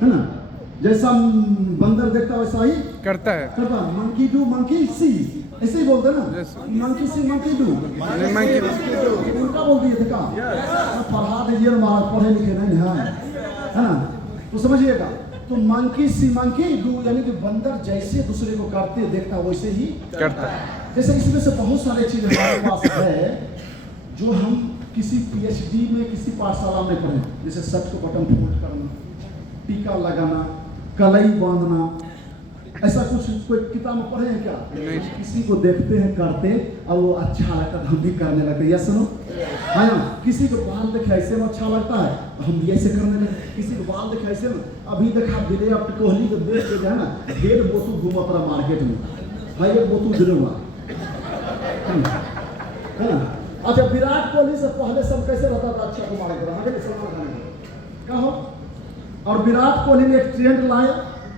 है ना। जैसा बंदर देखता वैसा ही करता है। मंकी डू मंकी सी, ऐसे ही बोलते ना। मंकी सी मंकी डू, उल्टा बोल दिए थे का। पढ़ा दीजिए महाराज, पढ़े लिखे नहीं है ना, तो समझिएगा। तो मंकी सी मंकी डू यानी कि बंदर जैसे दूसरे को करते देखता वैसे ही करता है। जैसे इसमें से बहुत सारे चीज हमारे पास है जो हम किसी पीएचडी में किसी पाठशाला में पढ़े, जैसे शर्ट को बटन फोल्ड करना, टीका लगाना, कलाई बांधना, ऐसा कुछ कोई किताब में पढ़े हैं क्या? नहीं। किसी को देखते हैं करते और वो अच्छा लगता है, हम भी करने लगते हैं। यस नो, है ना। किसी को बाल देखे ऐसे में अच्छा लगता है तो हम भी ऐसे करने लगे। किसी को बाल देखे ऐसे में, अभी देखा विराट कोहली को देख के जो है ना 1.5 बोतल घूमा पड़ा मार्केट में, भाई 1 बोतल गिरवा, है ना। अच्छा, विराट कोहली से पहले सब कैसे रहता था? अच्छा कुमार कहो। और विराट कोहली ने एक ट्रेंड लाया,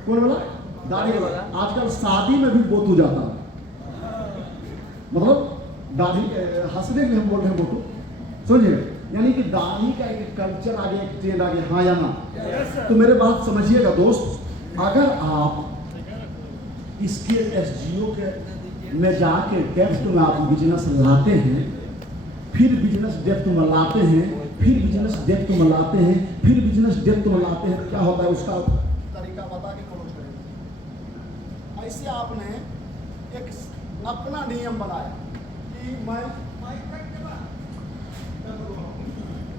कौन वाला? दाढ़ी वाला। आजकल शादी में भी बोतू जाता है, मतलब दाढ़ी हंसने के लिए हम बोल रहे हैं बोतू, समझिए। यानी कि दाढ़ी का एक कल्चर आ गया, एक ट्रेंड आ गया, हाँ या ना? तो मेरे बात समझिएगा दोस्त, अगर आप इसके एसजीओ के में जाके डेप्थ में आप बिजनेस लाते हैं, फिर बिजनेस डेप्थ में लाते हैं, फिर बिजनेस डेप्थ में लाते हैं, फिर बिजनेस डेप्थ में लाते हैं, क्या होता है उसका तरीका बता के क्लोज करेंगे। ऐसे आपने एक अपना नियम बनाया कि मैं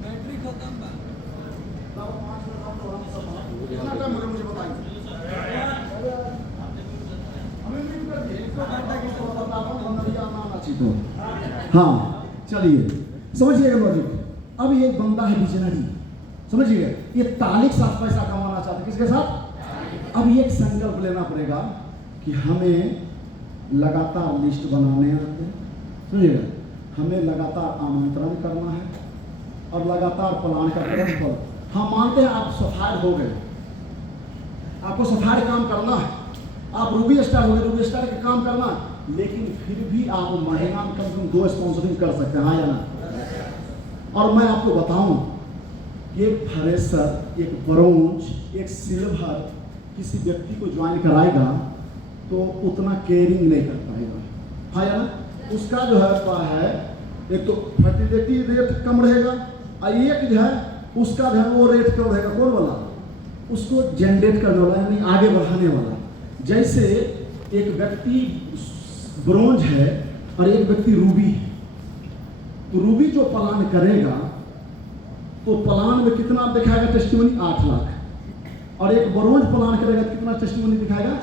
बैटरी खत्म कितना टाइम हो गया मुझे बताइए। हाँ चलिए, समझिएगा लॉजिक। अब ये बंदा है बिजनरी, समझिए, ये तालिक साथ पैसा कमाना चाहता है, किसके साथ? अब ये एक संकल्प लेना पड़ेगा कि हमें लगातार लिस्ट बनाने आते हैं, समझिएगा, हमें लगातार आमंत्रण करना है और लगातार प्लान का पर हम मानते हैं आप सफायर हो गए, आपको सफायर काम करना है, आप रूबी स्टार हो गए, रूबी स्टार के काम करना, लेकिन फिर भी आप महीना में कम से कम 2 स्पॉन्सरिंग कर सकते हैं, हाँ या ना? और मैं आपको बताऊं कि एक फ्रेशर, एक ब्रोंज, एक सिल्वर किसी व्यक्ति को ज्वाइन कराएगा तो उतना केयरिंग नहीं कर पाएगा, हाँ या ना? उसका जो है एक तो फर्टिलिटी रेट कम रहेगा और एक जो है उसका जो है वो रेट कम रहेगा, कौन वाला? उसको जनरेट करने वाला, यानी आगे बढ़ाने वाला। जैसे एक व्यक्ति ब्रोंज है और एक व्यक्ति रूबी है, तो रूबी जो प्लान करेगा तो प्लान में कितना दिखाएगा टेस्टिमनी? 8 लाख। और एक ब्रोंज प्लान करेगा कितना टेस्टिमनी दिखाएगा?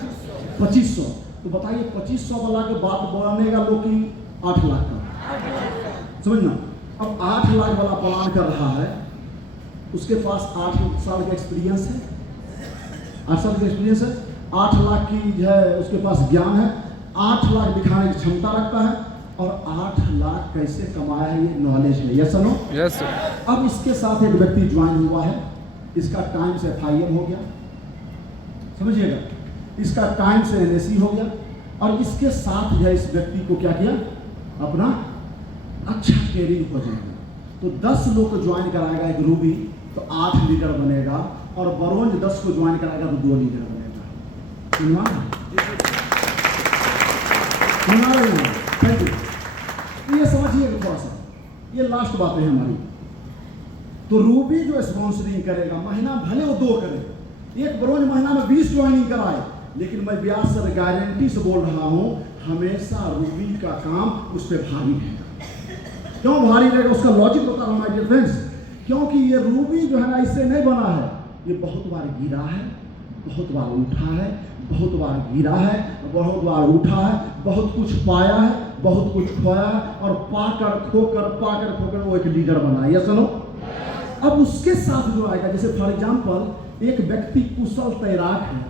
2500। तो बताइए 2500 वाला के बाद बनेगा लोग की 8 लाख का, समझना। अब 8 लाख वाला प्लान कर रहा है, उसके पास 8 साल का एक्सपीरियंस है, 8 साल का एक्सपीरियंस है, 8 लाख की जो है उसके पास ज्ञान है, 8 लाख दिखाने की क्षमता रखता है और 8 लाख कैसे कमाया है ये नॉलेज है, यस नो? Yes sir. अब इसके साथ एक व्यक्ति ज्वाइन हुआ है, इसका टाइम से FIM हो गया, समझिएगा, इसका टाइम से NSE हो गया और इसके साथ जो है इस व्यक्ति को क्या किया? अपना अच्छा केयरिंग हो जाएगा। तो 10 लोग को ज्वाइन कराएगा एक रूबी तो 8 लीडर बनेगा और ब्रोंज 10 को ज्वाइन कराएगा तो 2 लीडर बनेगा। Thank you. ये समझिएगा थोड़ा सा, ये लास्ट बात है हमारी। तो रूबी जो स्पॉन्सरिंग करेगा महीना भले वो 2 करे, एक ब्रोंज महीना में 20 ज्वाइनिंग कराए, लेकिन मैं व्यास सर गारंटी से बोल रहा हूं हमेशा रूबी का काम उस पर भारी रहेगा। क्यों भारी रहेगा? उसका लॉजिक बता रहा हूं माय डियर फ्रेंड्स। क्योंकि ये रूबी जो है ना इससे नहीं बना है, ये बहुत बार गिरा है, बहुत बार उठा है, बहुत बार गिरा है, बहुत बार उठा है, बहुत कुछ पाया है, बहुत कुछ खोया है और पाकर खोकर वो एक लीडर बना है, यस नो? अब उसके साथ जो आएगा, जैसे फॉर एग्जांपल एक व्यक्ति कुशल तैराक है,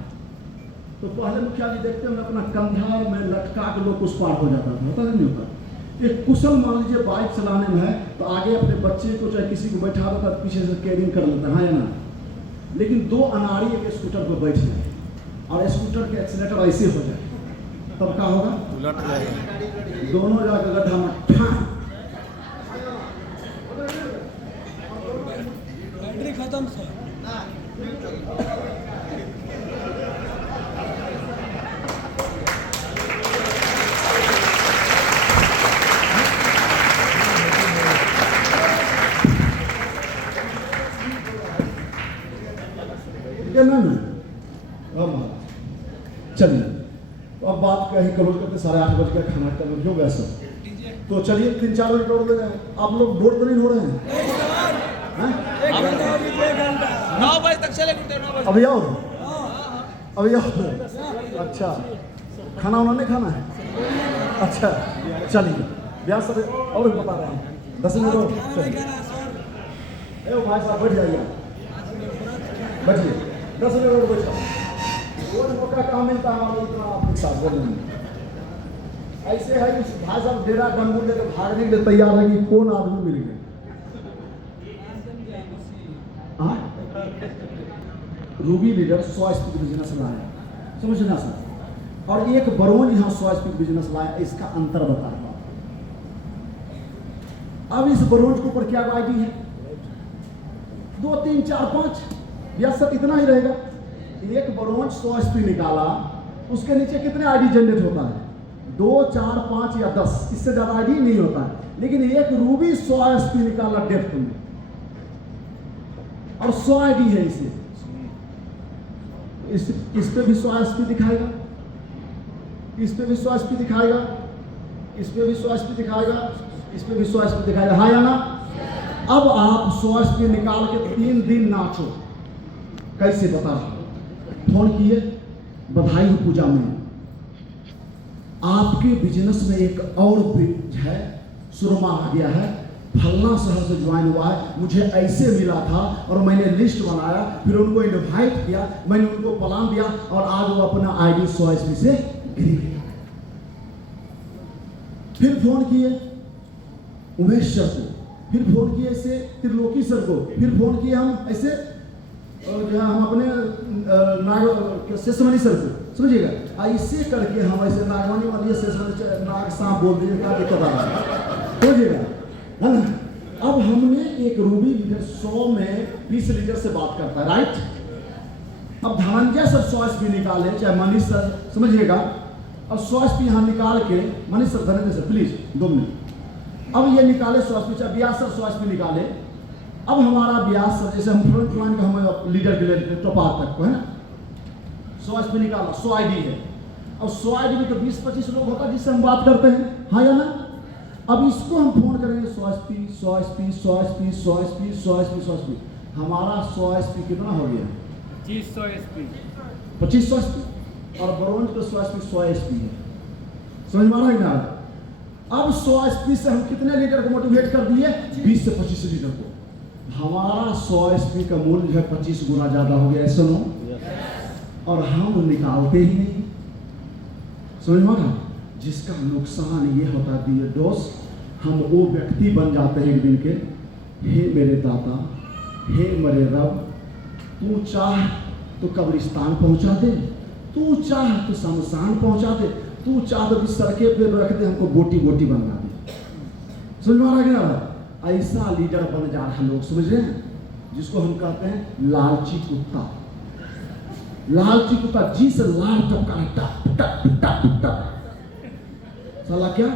तो पहले मुखिया जी देखते हैं अपना कंधा में लटका के लोग उस पार हो जाता था, होता नहीं होता? एक कुशल मान लीजिए बाइक चलाने में है तो आगे अपने बच्चे को चाहे किसी को बैठा देता है, पीछे से कैरिंग कर लेता है, हाँ या ना? लेकिन 2 अनाड़ी एक स्कूटर पर बैठ जाए और स्कूटर के एक्सीलेटर ऐसे हो जाए तब क्या होगा? उलट जाएगा, दोनों जाकर गड्ढा में बैटरी खत्म सर। क्या नाम है? अब चलिए, तो अब बात कहीं क्लोज करते, 8:30 बज गया, खाना का हो गया सब। तो चलिए 3-4 मिनट और ले जाए। आप लोग बोर तो नहीं हो रहे हैं? 9 बजे तक चलेंगे। 9 बजे अभी आओ, अभी आओ। अच्छा, खाना वाना नहीं खाना है? अच्छा चलिए, ब्याह सर और भी बता रहे हैं 10 मिनट और। भाई साहब बैठ जाइए, बैठिए 10 मिनट और बैठ जाओ। रोज मौका कहाँ मिलता है हमारे इतना आपके साथ बोलने में। ऐसे है कि भाई साहब डेरा गनबुल लेकर भागने के लिए तैयार है कि कौन आदमी मिल गए। रूबी लीडर 100 स्पीड बिजनेस लाया, समझना सर, और एक बरोन यहाँ 100 स्पीड बिजनेस लाया, इसका अंतर बता रहा हूं। अब इस बरोज के ऊपर क्या आईडी है? 2 3 4 5 या सब इतना ही रहेगा। एक बरोज 100 स्पीड निकाला, उसके नीचे कितने आईडी जनरेट होता है? 2 4 5 या 10, इससे ज्यादा आईडी नहीं होता है। लेकिन एक रूबी 100 स्पीड निकाला डेप्थ में, और 100 आईडी है इसे। इस पे भी 100 एसपी दिखाएगा, इस पे भी 100 एसपी दिखाएगा, इस पे भी 100 एसपी दिखाएगा, इस पे भी 100 एसपी दिखाएगा, हाँ या ना? अब आप 100 एसपी निकाल के 3 दिन नाचो। कैसे बता रहा हूं? फोन किए, बधाई हो पूजा में, आपके बिजनेस में एक और है सुरमा आ गया है, फलना शहर से ज्वाइन हुआ है, मुझे ऐसे मिला था और मैंने लिस्ट बनाया, फिर उनको इनवाइट किया, मैंने उनको प्लान दिया और आज वो अपना आईडी 100 एसपी से गिर गया। फिर फोन किए उमेश सर को, फिर फोन किए ऐसे त्रिलोकी सर को, फिर फोन किए हम ऐसे जो हम अपने नाग शेषमणि सर को, समझिएगा। ऐसे करके हम ऐसे नागवानी वाली शेषमणि नाग सांप बोल दीजिए, क्या दिक्कत आ रहा है, समझिएगा, है ना? अब हमने एक रूबी लीडर 100 में 20 लीडर से बात करता है, राइट? अब धनंजय सर 100 एसपी निकाले, चाहे मनीष सर, समझिएगा। अब 100 एसपी यहाँ निकाल के, Manish sir, Dhananjay sir please 2 minute. अब ये निकाले 100 एसपी, चाहे ब्यास सर 100 एसपी निकाले। अब हमारा ब्यास सर, जैसे हम फ्रंट लाइन का हम लीडर के लिए टॉप तक को है ना, 100 एसपी निकाला, 100 आईडी है। अब 100 आईडी में तो 20-25 लोग होता है जिससे हम बात करते हैं, हाँ या ना? अब इसको हम फोन करेंगे 100 SP, 100 SP, 100 SP, 100 SP, 100 SP, 100 SP. हमारा 100 एसपी कितना हो गया? 2500 एसपी, 2500 एसपी, और ब्रोंज का 100 एसपी 100 एसपी है, समझ में आ रहा है ना? अब 100 एसपी से हम कितने लीडर को मोटिवेट कर दिए? 20 से 25 लीडर को। हमारा 100 एसपी का मूल्य जो है 25 गुना ज्यादा हो गया, ऐसा नो? और हम निकालते ही नहीं, समझ में आ रहा? जिसका नुकसान ये होता है डियर दोस्त, हम वो व्यक्ति बन जाते हैं एक दिन के, हे मेरे दाता, हे मेरे रब, तू चाह तो कब्रिस्तान पहुंचा दे, तू चाह तो शमशान पहुंचा दे, तू चाह तो सड़के पे रख दे, हमको बोटी बोटी बना दे। समझ में आ रहा है? ऐसा लीडर बन जा रहा लोग, समझ रहे हैं? जिसको हम कहते हैं लालची कुत्ता। लालची कुत्ता जी से लाल टपका टप टप टप टप, साला क्या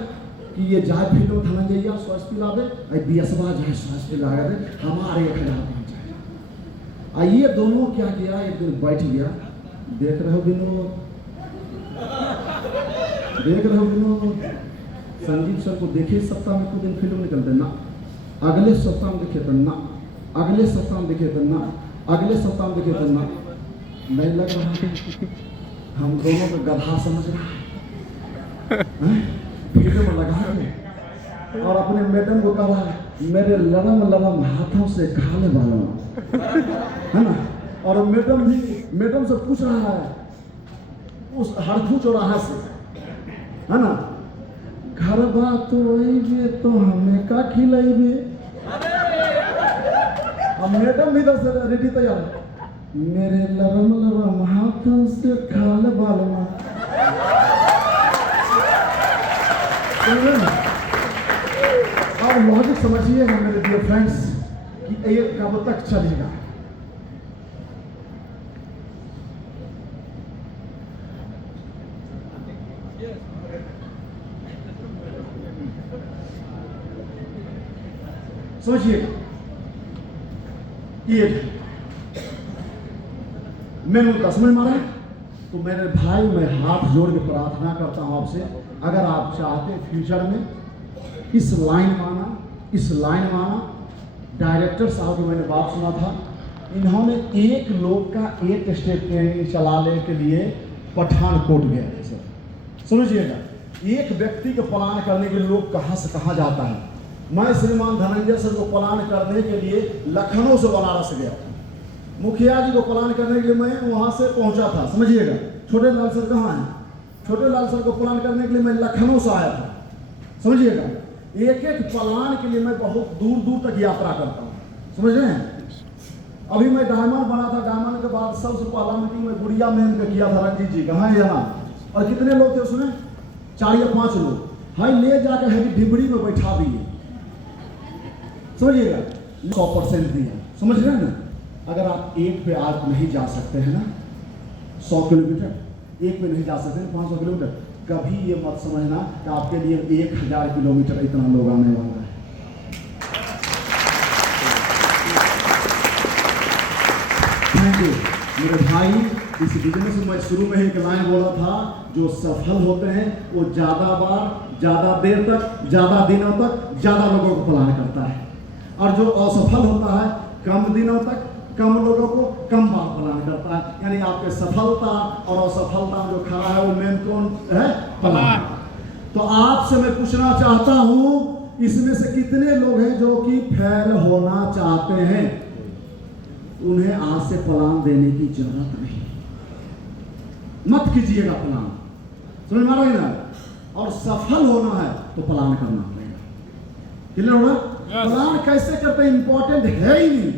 कि ये जाए फिर धनंजय 100 एसपी ला दे, बीएसवा जाए 100 एसपी ला दे, हमारे 1000 पहुंच जाए। ये दोनों क्या किया, एक दिन बैठ गया, देख रहे हो विनोद, देख रहे हो विनोद, संजीव सर को देखे सप्ताह में कुछ दिन फिल्म निकलते ना, अगले सप्ताह में देखे तो ना, अगले सप्ताह में देखे तो ना, अगले सप्ताह में देखे तो ना। नहीं लग रहा है हम दोनों को गधा समझ रहा है, फिल्म लगा के और अपने मैडम को कहा मेरे लरम लरम हाथों से खा ले वाला, है ना? और मैडम से पूछ रहा है उस हरखू चौराहा से, है ना, घर बात तो हमें का खिलाइबे। अब मैडम भी दस रेडी तैयार, मेरे लरम लरम हाथों से खा ले वाला। अब लॉजिक समझिएगा मेरे डियर फ्रेंड्स कि ये कब तक चलेगा। समझिएगा, ये मैंने उनका समझ मारा। तो मेरे भाई, मैं हाथ जोड़ के प्रार्थना करता हूँ आपसे, अगर आप चाहते फ्यूचर में इस लाइन में आना, डायरेक्टर साहब को मैंने बात सुना था, इन्होंने एक लोग का एक स्टेप ट्रेनिंग चलाने के लिए पठानकोट गया है सर, समझिएगा। एक व्यक्ति को प्लान करने के लिए लोग कहाँ से कहाँ जाता है। मैं श्रीमान धनंजय सर को प्लान करने के लिए लखनऊ से बनारस गया था, मुखिया जी को प्लान करने के लिए मैं वहाँ से पहुँचा था, समझिएगा। छोटे लाल सर कहाँ हैं? छोटे लाल सर को प्लान करने के लिए मैं लखनऊ से आया था, समझिएगा। एक एक प्लान के लिए मैं बहुत दूर दूर तक यात्रा करता हूँ, समझ रहे हैं। अभी मैं डायमंड बना था, डायमंड के बाद सबसे पहला मीटिंग में गुड़िया मैम का किया था, रंजीत जी का, हाँ या ना। और कितने लोग थे उसमें? 4 या 5 लोग। हाँ, ले जाकर हैवी डिबड़ी में बैठा दिए, समझिएगा। 100% दिया, समझ रहे हैं ना। अगर आप एक पे आज नहीं जा सकते हैं ना 100 किलोमीटर, एक पे नहीं जा सकते 500 किलोमीटर, कभी ये मत समझना कि आपके लिए 1000 किलोमीटर इतना लोग आने वाला है। थैंक यू मेरे भाई। इस बिजनेस में मैं शुरू में एक लाइन बोला था, जो सफल होते हैं वो ज़्यादा बार, ज़्यादा देर तक, ज़्यादा दिनों तक, ज़्यादा लोगों को प्लान करता है। और जो असफल होता है कम दिनों तक, कम लोगों को कम बार प्लान करता है। यानी आपके सफलता और असफलता जो खड़ा है वो मेन कौन है? प्लान। तो आपसे मैं पूछना चाहता हूं, इसमें से कितने लोग हैं जो कि फेल होना चाहते हैं? उन्हें आज से प्लान देने की जरूरत नहीं, मत कीजिएगा प्लान, समझ में आ रहा है ना। और सफल होना है तो प्लान करना पड़ेगा, क्लियर होगा? प्लान कैसे करते हैं इंपॉर्टेंट है ही नहीं,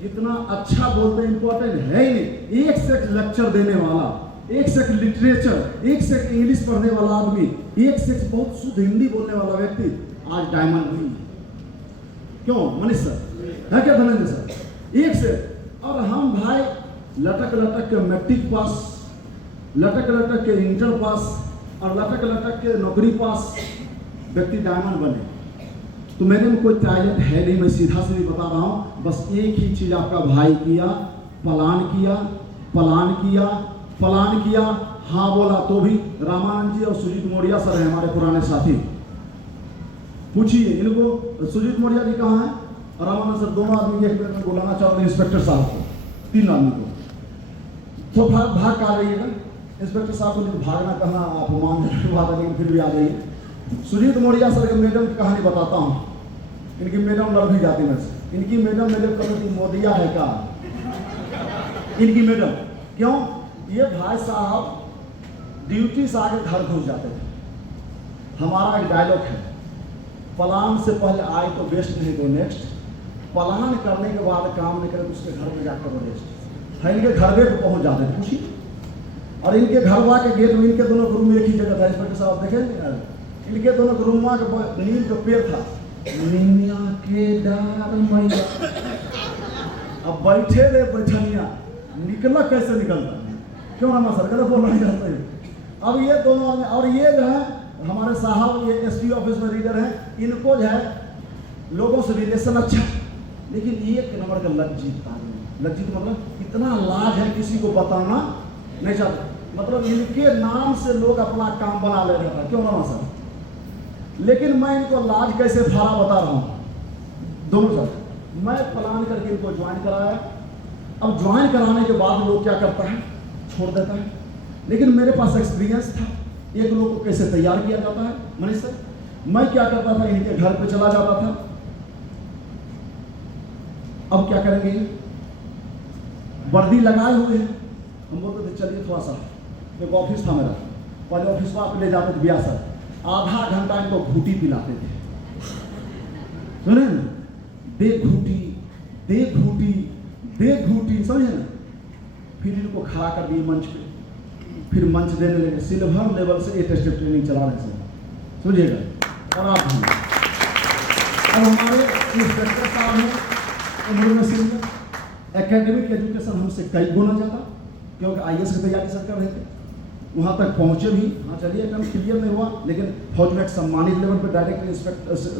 कितना अच्छा बोलते हैं इंपॉर्टेंट है ही नहीं। एक से एक लेक्चर देने वाला, एक से एक लिटरेचर, एक से एक इंग्लिश पढ़ने वाला आदमी, एक से एक बहुत शुद्ध हिंदी बोलने वाला व्यक्ति आज डायमंड नहीं है। क्यों? मनीष सर है क्या, धनंजय सर, एक से। और हम भाई लटक लटक के मैट्रिक पास, लटक लटक के इंटर पास और लटक लटक के नौकरी पास व्यक्ति डायमंड बने। तो मेरे में कोई टैलेंट है नहीं, मैं सीधा सीधी बता रहा हूँ। बस एक ही चीज़ आपका भाई किया, प्लान किया, प्लान किया, प्लान किया। हाँ बोला तो भी। रामानंद जी और सुजीत मोड़िया सर हैं हमारे पुराने साथी, पूछिए इनको। सुजीत मोड़िया जी कहाँ हैं? रामानंद सर दोनों आदमी एक मिनट में बुलाना चाहते हैं इंस्पेक्टर साहब को, 3 आदमी को। तो भाग का रहिएगा इंस्पेक्टर साहब को, नहीं भागना कहना अपमान की बात है, लेकिन फिर भी आ जाइए। सुजीत मोड़िया सर के मैडम की कहानी बताता हूँ। इनकी मैडम लड़ भी जाती मेरे से। इनकी मैडम मेरे कभी मोदिया है का, इनकी मैडम। क्यों? ये भाई साहब ड्यूटी से आगे घर घुस जाते थे। हमारा एक डायलॉग है, प्लान से पहले आए तो बेस्ट, नहीं तो नेक्स्ट। प्लान करने के बाद काम नहीं करे तो उसके घर में जाकर रेस्ट है। इनके घर पे पहुंच जाते थे, पूछिए। और इनके घरवा के गेट में, इनके दोनों रूम में एक ही जगह था, इंस्पेक्टर साहब देखे, इनके दोनों रूम के नीम का पेड़ था, निमिया के डार मैया। अब बैठे रे बैठनिया, निकला कैसे निकलता? क्यों ना सर गलत बोलना नहीं चाहते हैं। अब ये दोनों, और ये जो है हमारे साहब, ये एसपी ऑफिस में रीडर हैं, इनको जो है लोगों से रिलेशन अच्छा, लेकिन एक नंबर का लज्जित आदमी। लज्जित मतलब इतना लाज है, किसी को बताना नहीं चाहते। मतलब इनके नाम से लोग अपना काम बना ले रहे हैं, क्यों ना सर? लेकिन मैं इनको लाज कैसे फाड़ा बता रहा हूँ। दोनों सर, मैं प्लान करके इनको ज्वाइन कराया। अब ज्वाइन कराने के बाद लोग क्या करता है, छोड़ देता है। लेकिन मेरे पास एक्सपीरियंस था, एक लोग को कैसे तैयार किया जाता है। मनीष सर, मैं क्या करता था, इनके घर पे चला जाता था। अब क्या करेंगे, वर्दी लगाए हुए हैं, हम बोलते थे चलिए थोड़ा सा, एक ऑफिस था मेरा, पहले ऑफिस में आप ले जाते थे ब्याह सर, आधा घंटा इनको घूटी पिलाते थे, सुने ना, दे घूटी दे घूटी दे घूटी, समझे ना। फिर इनको खड़ा कर दिए मंच पे, फिर मंच देने लगे। सिल्वर लेवल से 8 स्टेप ट्रेनिंग चला रहे थे, समझिएगा। और आप अब हमारे इंस्पेक्टर साहब हैं, उन्होंने सिर्फ एकेडमिक एजुकेशन हमसे कई गुना ज़्यादा, क्योंकि IAS की तैयारी सर कर रहे थे, वहाँ तक पहुँचे भी। हाँ चलिए, एकदम क्लियर नहीं हुआ, लेकिन फौज में एक सम्मानित लेवल पर डायरेक्ट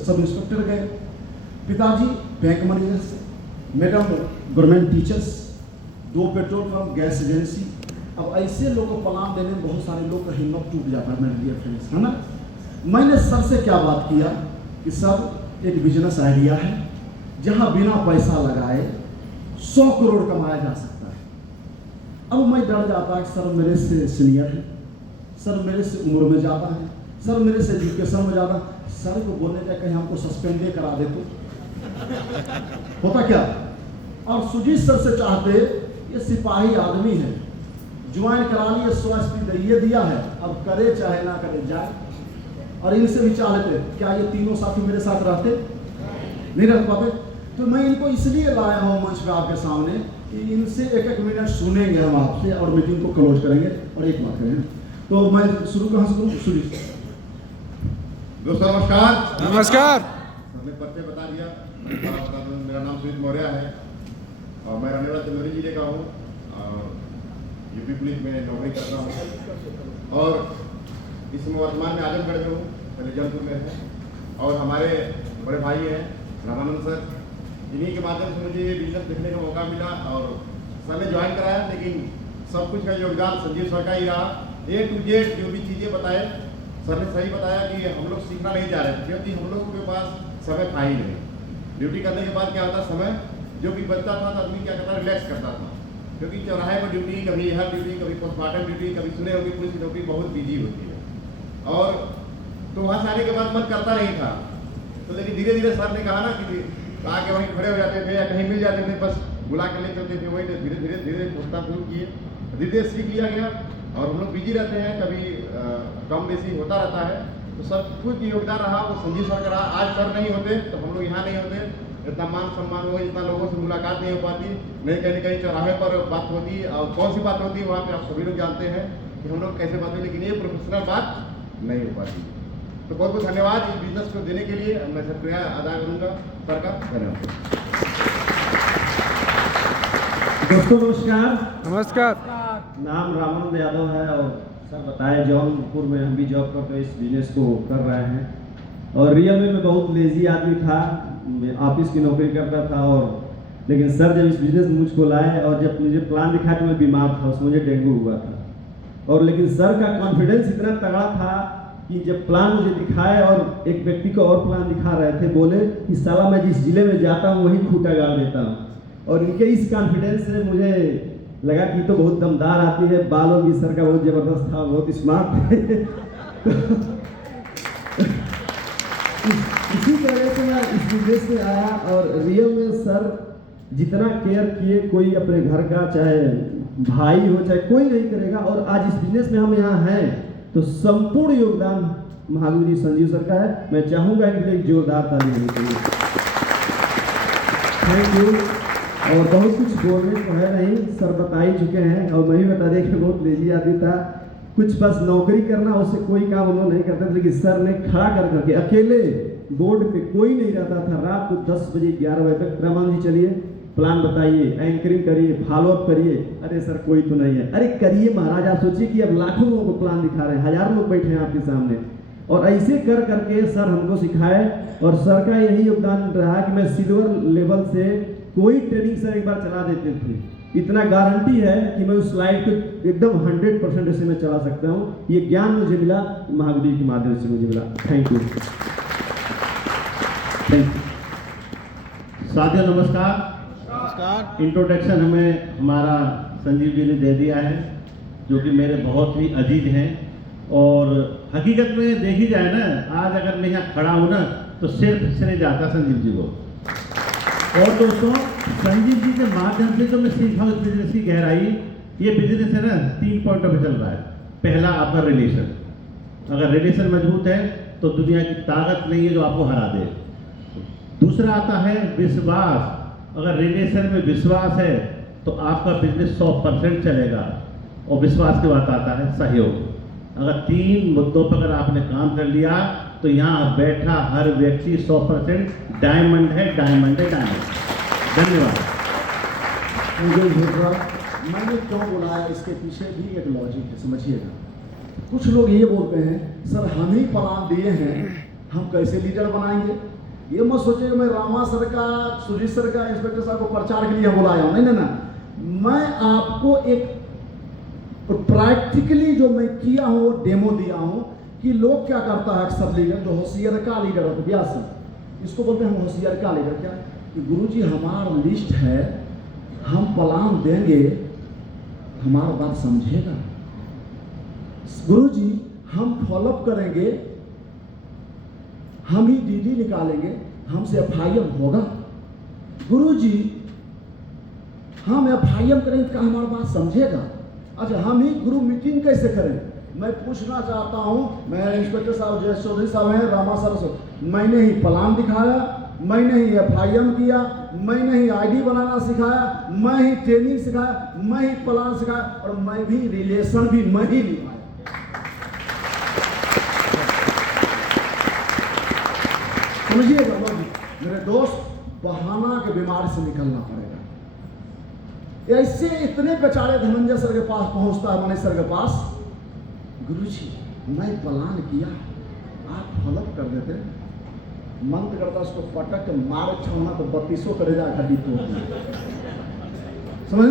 सब इंस्पेक्टर गए। पिताजी बैंक मैनेजर से, madam government teachers, 2 petrol pump, gas agency. अब ऐसे लोग को प्लान देने में बहुत सारे लोग का हिम्मत टूट जाता है मेरे डियर फ्रेंड्स, है ना। मैंने सर से क्या बात किया कि सर एक बिजनेस आइडिया है जहां बिना पैसा लगाए 100 करोड़ कमाया जा सकता है। अब मैं डर जाता कि सर मेरे से सीनियर है, सर मेरे से उम्र में ज़्यादा है, सर मेरे से एजुकेशन में ज़्यादा। सर को बोलने का कहीं हमको सस्पेंडे करा दे तो होता क्या। और सुजीत सर से चाहते, ये सिपाही आदमी है, ज्वाइन करा लिए, 100 SP ये दिया है, अब करे चाहे ना करे जाए। और इनसे भी चाह लेते, क्या ये तीनों साथी मेरे साथ रहते? नहीं रह पाते। तो मैं इनको इसलिए लाया हूँ मंच पे आपके सामने कि इनसे 1-1 मिनट सुनेंगे हम आपसे और मीटिंग को क्लोज करेंगे। और एक बात करें, तो मैं शुरू कहाँ से करूँ? सुजीत। दोस्तों नमस्कार। नमस्कार। हमने परिचय बता दिया। मेरा नाम सुजीत मौर्य है और मैं रहने वाला चंदौली जिले का हूँ और यूपी पुलिस में नौकरी करता हूँ और इस वर्तमान में आजमगढ़ में हूँ, पहले जौनपुर में है। और हमारे बड़े भाई हैं रामानंद सर, इन्हीं के माध्यम से मुझे ये बिजनेस देखने का मौका मिला और सर ने ज्वाइन कराया, लेकिन सब कुछ का योगदान संजीव सर का ही रहा। A to Z जो भी चीज़ें बताए सर ने सही बताया कि हम लोग सीखना नहीं जा रहे थे, क्योंकि हम लोगों के पास समय था ही नहीं। ड्यूटी करने के बाद क्या होता, समय जो भी बचता था तो आदमी क्या करता, रिलैक्स करता था, क्योंकि चौराहे पर ड्यूटी, कभी यह ड्यूटी, कभी पोस्टमार्टम ड्यूटी, कभी सुने होगी पुलिस की नौकरी बहुत बिजी होती है। और तो वहाँ से आने के बाद मन करता नहीं था, तो लेकिन धीरे धीरे सर ने कहा ना कि आके वहीं खड़े हो जाते थे या कहीं मिल जाते थे, बस बुला कर ले चलते थे, वही तो धीरे धीरे धीरे दोस्ता शुरू किए, धीरे धीरे सीख लिया गया। और हम लोग बिजी रहते हैं, कभी कम बेसी होता रहता है। तो सर कुछ योगदान रहा, वो संजीव सर का रहा। आज सर नहीं होते तो हम लोग यहाँ नहीं होते, इतना मान सम्मान हो, इतना लोगों से मुलाकात नहीं हो पाती, नहीं कहीं कहीं चौराहे पर बात होती। और कौन सी बात होती है वहाँ पे आप सभी लोग जानते हैं कि हम लोग कैसे बात होती, लेकिन ये प्रोफेशनल बात नहीं हो पाती। तो बहुत बहुत धन्यवाद इस बिजनेस को देने के लिए। मैं शुक्रिया अदा करूँगा सर का। धन्यवाद। दोस्तों नमस्कार। नमस्कार। नाम रामानंद यादव है और सर बताए जौनपुर में हम भी जॉब करके इस बिजनेस को कर रहे हैं। और रियल में मैं बहुत लेजी आदमी था, ऑफिस की नौकरी करता था, और लेकिन सर जब इस बिजनेस में मुझको लाए और जब मुझे प्लान दिखाया तो मैं बीमार था, उसमें मुझे डेंगू हुआ था। और लेकिन सर का कॉन्फिडेंस इतना तगड़ा था कि जब प्लान मुझे दिखाए और एक व्यक्ति को और प्लान दिखा रहे थे, बोले कि साला मैं जिस जिले में जाता हूँ वहीं खूंटा गाड़ देता हूँ। और इनके इस कॉन्फिडेंस से मुझे लगा कि तो बहुत दमदार आदमी है, बालों की सर का बहुत जबरदस्त था, बहुत स्मार्ट थे। इसी तरह से मैं इस बिजनेस में आया और रियल में सर जितना केयर किए, कोई अपने घर का चाहे भाई हो चाहे कोई नहीं करेगा। और आज इस बिजनेस में हम यहाँ हैं तो संपूर्ण योगदान महावीर जी संजीव सर का है। मैं चाहूँगा इनके लिए जोरदार ताली होनी चाहिए। Thank you. और बहुत कुछ बोलने को है नहीं, सर बता ही चुके हैं और मैं भी बता दें कि बहुत लेजी आदमी था, कुछ बस नौकरी करना, उससे कोई काम हम लोग नहीं करते थे। लेकिन सर ने खड़ा कर करके अकेले बोर्ड पे कोई नहीं रहता था, रात को 10 बजे 11 बजे तक रामानंद जी चलिए प्लान बताइए, एंकरिंग करिए, फॉलोअप करिए। अरे सर कोई तो नहीं है, अरे करिए महाराज। आप सोचिए कि अब लाखों लोगों को प्लान दिखा रहे हैं, हजारों लोग बैठे हैं आपके सामने, और ऐसे कर करके सर हमको सिखाए। और सर का यही योगदान रहा कि मैं सिल्वर लेवल से कोई ट्रेनिंग सर एक बार चला देते थे, इतना गारंटी है कि मैं उस स्लाइड को एकदम 100% ऐसे में चला सकता हूँ। ये ज्ञान मुझे मिला महावीर के माध्यम से मुझे मिला। Thank you. साथियों नमस्कार। इंट्रोडक्शन हमें हमारा संजीव जी ने दे दिया है, जो कि मेरे बहुत ही अजीज हैं। और हकीकत में देखी जाए ना, आज अगर मैं यहाँ खड़ा हूँ ना तो सिर्फ इसने जाता संजीव जी को। और दोस्तों संजीव जी के माध्यम से जो मैं सीखा उस बिजनेस की गहराई, ये बिजनेस है ना 3 पॉइंटों पे चल रहा है। पहला आपका रिलेशन, अगर रिलेशन मजबूत है तो दुनिया की ताकत नहीं है जो आपको हरा दे। दूसरा आता है विश्वास, अगर रिलेशन में विश्वास है तो आपका बिजनेस 100% चलेगा। और विश्वास के बाद आता है सहयोग। अगर 3 मुद्दों पर अगर आपने काम कर लिया तो यहाँ बैठा हर व्यक्ति 100% डायमंड है, डायमंड है, डायमंड। धन्यवाद। मैंने क्यों बुलाया, इसके पीछे भी एक लॉजिक है, समझिएगा। कुछ लोग ये बोलते हैं सर हम ही प्लान दिए हैं, हम कैसे लीडर बनाएंगे। ये मत सोचिए मैं रामा सर का, सुजीत सर का, इंस्पेक्टर साहब को प्रचार के लिए बुलाया हूँ, नहीं ना। मैं आपको एक प्रैक्टिकली जो मैं किया हूँ वो डेमो दिया हूँ कि लोग क्या करता है अक्सर लीडर, जो होशियार का लीडर होता है, व्यास इसको बोलते हैं होशियार का लीडर। क्या कि गुरुजी हमारा लिस्ट है, हम प्लान देंगे, हमारा बात समझेगा। गुरुजी हम फॉलोअप करेंगे, हम ही डीडी निकालेंगे, हमसे एफआईएम होगा। गुरुजी हम एफआईएम करेंगे तो हमारा बात समझेगा। अच्छा हम ही ग्रुप मीटिंग कैसे करें? मैं पूछना चाहता हूं, मैं इंस्पेक्टर साहब जय चौधरी साहब हैं, रामा सर, मैंने ही प्लान दिखाया, मैंने ही एफआईएम किया, मैंने ही आईडी बनाना सिखाया, मैं ही ट्रेनिंग सिखाया, मैं ही प्लान सिखाया और मैं भी रिलेशन भी मैं ही निभाया। समझिएगा मेरे दोस्त, बहाना के बीमारी से निकलना पड़ेगा। ऐसे इतने बेचारे धनंजय सर के पास पहुंचता है, मनीष सर के पास, गुरुजी मैं प्लान किया, आप फॉलोअप कर देते, मन तो करता उसको पटक के मारे छोड़ना तो 3200 करेगा घटी तो समझ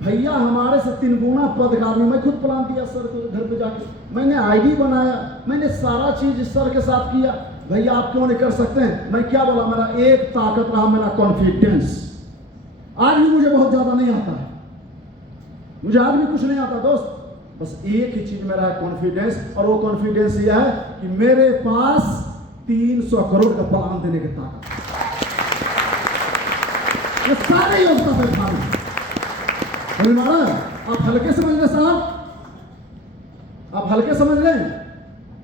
भैया हमारे से 3 गुना पद का आदमी। मैं खुद प्लान किया सर को घर पे जाके, मैंने आईडी बनाया, मैंने सारा चीज सर के साथ किया। भैया आप क्यों नहीं कर सकते हैं? मैं क्या बोला, मेरा एक ताकत रहा, मेरा कॉन्फिडेंस। आज भी मुझे बहुत ज्यादा नहीं आता है, मुझे आज भी कुछ नहीं आता दोस्त, बस एक ही चीज मेरा है कॉन्फिडेंस, और वो कॉन्फिडेंस यह है कि मेरे पास 300 करोड़ का प्लान देने की ताकत। ये सारे योजना पे आप हल्के समझ रहे साहब, आप हल्के समझ रहे हैं।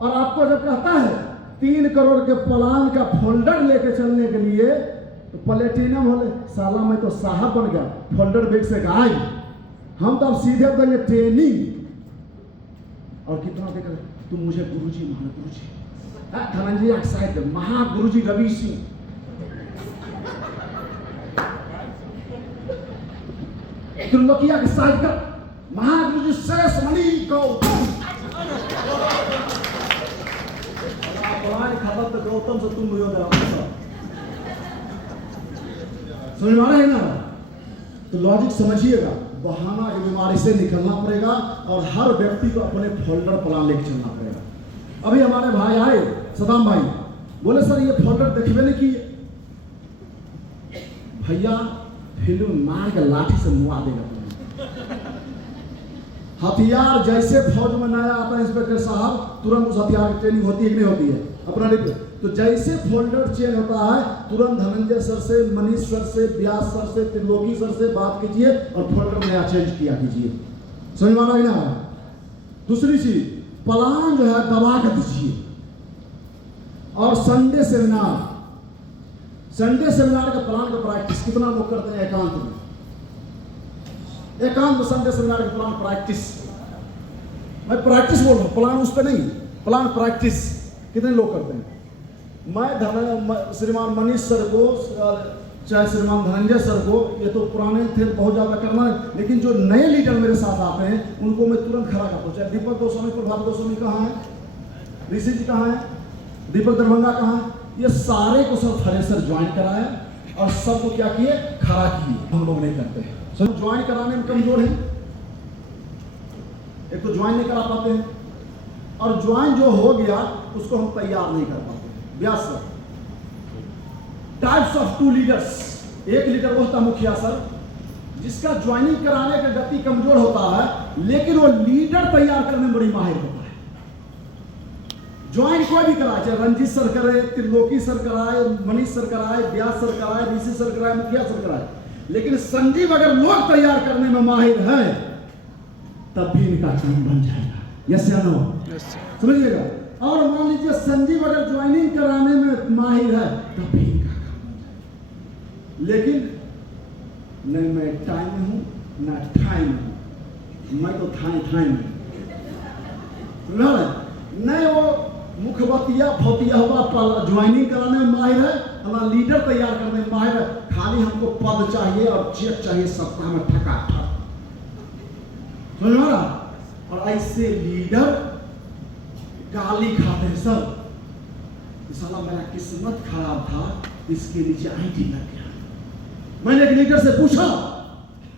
और आपको जब कहता है 3 करोड़ के प्लान का फोल्डर लेके चलने के लिए, तो प्लेटिनम होले साला मैं तो साहब बन गया, फोल्डर बैग से गाय। हम तो अब सीधे देंगे ट्रेनिंग। और कितना देख रहे तुम मुझे गुरुजी मान, गुरुजी धनंजय एक्साइड, महागुरुजी रवि सिंह, त्रिलोकिया के साइड का महागुरुजी शेष मणि गौतम। खबर तो गौतम से तुम समझ में आ रहा है ना? तो लॉजिक समझिएगा, बहाना की बीमारी से निकलना पड़ेगा और हर व्यक्ति को अपने फोल्डर प्लान लेके चलना पड़ेगा। अभी हमारे भाई आए सदाम भाई, बोले सर ये फोल्डर देखबे नहीं किए। भैया फिल्म मार के लाठी से मुआ देगा तुम्हें। हथियार जैसे फौज में नया आता है इंस्पेक्टर साहब, तुरंत उस हथियार की ट्रेनिंग होती है कि नहीं होती है अपना रिपोर्ट। तो जैसे फोल्डर चेंज होता है, तुरंत धनंजय सर से, मनीष सर से, व्यास सर से, त्रिलोकी सर से बात कीजिए और फोल्डर नया चेंज किया कीजिए। समझ में आ रहा है ना? दूसरी चीज, प्लान जो है दबा कर दीजिए। और संडे सेमिनार का प्लान का प्रैक्टिस कितना लोग करते हैं एकांत में? एकांत में संडे सेमिनार का प्लान प्रैक्टिस, मैं प्रैक्टिस बोल रहा हूँ, प्लान उस पर नहीं, प्लान प्रैक्टिस कितने लोग करते हैं? मैं श्रीमान मनीष सर को, चाहे श्रीमान धनंजय सर को, ये तो पुराने थे, बहुत ज़्यादा करना है, लेकिन जो नए लीडर मेरे साथ आते हैं उनको मैं तुरंत खड़ा करता हूँ। चाहे दीपक गोस्वामी, प्रभात गोस्वामी कहाँ है, ऋषि जी कहाँ है, दीपक दरभंगा कहाँ है, ये सारे को सब फ्रेशर ज्वाइन कराया और सबको क्या किए, खड़ा किए। हम लोग नहीं करते हैं, सब ज्वाइन कराने में कमजोर है। एक तो ज्वाइन नहीं करा पाते हैं, और ज्वाइन जो हो गया उसको हम तैयार नहीं कर पाते। व्यास सर, टाइप्स ऑफ 2 लीडर्स। एक लीडर वो होता मुखिया सर, जिसका ज्वाइनिंग कराने का गति कमजोर होता है, लेकिन वो लीडर तैयार करने में बड़ी माहिर होता है। ज्वाइन कोई भी कराए, चाहे रंजीत सर करे, त्रिलोकी सर कराए, मनीष सर कराए, व्यास सर कराए, ऋषि सर कराए, मुखिया सर कराए, लेकिन संजीव अगर लोग तैयार करने में माहिर है तब भी इनका काम बन जाएगा। यस या नो? समझिएगा। और मान लीजिए संजीव अगर ज्वाइनिंग कराने में माहिर है तब भी इनका काम बन जाएगा। लेकिन नहीं मैं टाइम में हूं ना टाइम हूं, मैं तो थाई में नहीं। वो मुखबतिया फतिया हुआ ज्वाइनिंग कराने में माहिर है, हमारा लीडर तैयार करने में माहिर है। खाली हमको पद चाहिए और चेक चाहिए सप्ताह में ठकाठक। समझ में आ रहा? और ऐसे लीडर गाली खाते हैं सर, साला मेरा किस्मत खराब था, इसके नीचे आईटी लग गया। मैंने एक लीडर से पूछा,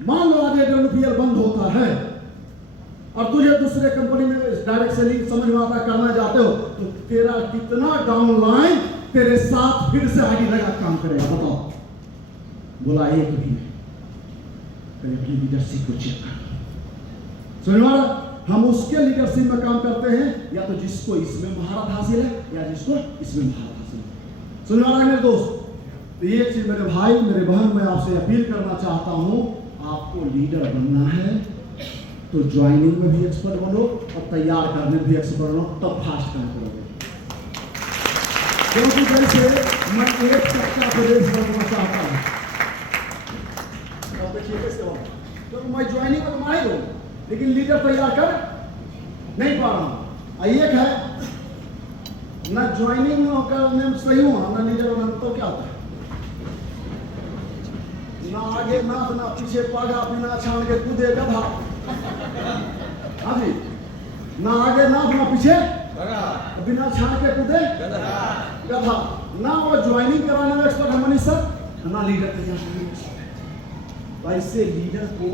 मान लो आज एडब्ल्यूपीएल बंद होता है और तुझे दूसरे कंपनी में डायरेक्ट सेलिंग समझ में आता करना चाहते हो, तो तेरा कितना डाउनलाइन तेरे साथ फिर से आईडी लगा काम करेगा, बताओ? बोला एक भी नहीं। पहले अपनी लीडरशिप को चेक कर। समझ में आ रहा? हम उसके लीडरशिप में काम करते हैं या तो जिसको इसमें महारत हासिल है या जिसको इसमें महारत हासिल है। समझ में आ रहा है मेरे दोस्त? तो ये चीज मेरे भाई मेरे बहन मैं आपसे अपील करना चाहता हूं, आपको लीडर बनना है तो ज्वाइनिंग में भी एक्सपर्ट बनो और तैयार करने में भी एक्सपर्ट बनो, तब फास्ट काम करोगे। क्योंकि जैसे मैं एक सच्चा प्रदेश बनना चाहता हूँ, तो मैं ज्वाइनिंग में तो माहिर हूँ, लेकिन लीडर तैयार कर नहीं पा रहा हूँ। एक है ना ज्वाइनिंग करने में सही हूँ ना लीडर बनना, तो क्या होता है? ना आगे ना पीछे पागा बिना छान के कूदेगा भाग। हाँ जी, ना आगे ना पीछे बिना छान के कूदे गधा। ना वो ज्वाइनिंग कराने में एक्सपर्ट है मनीष सर, ना लीडर तैयार करने में एक्सपर्ट है। वैसे लीडर को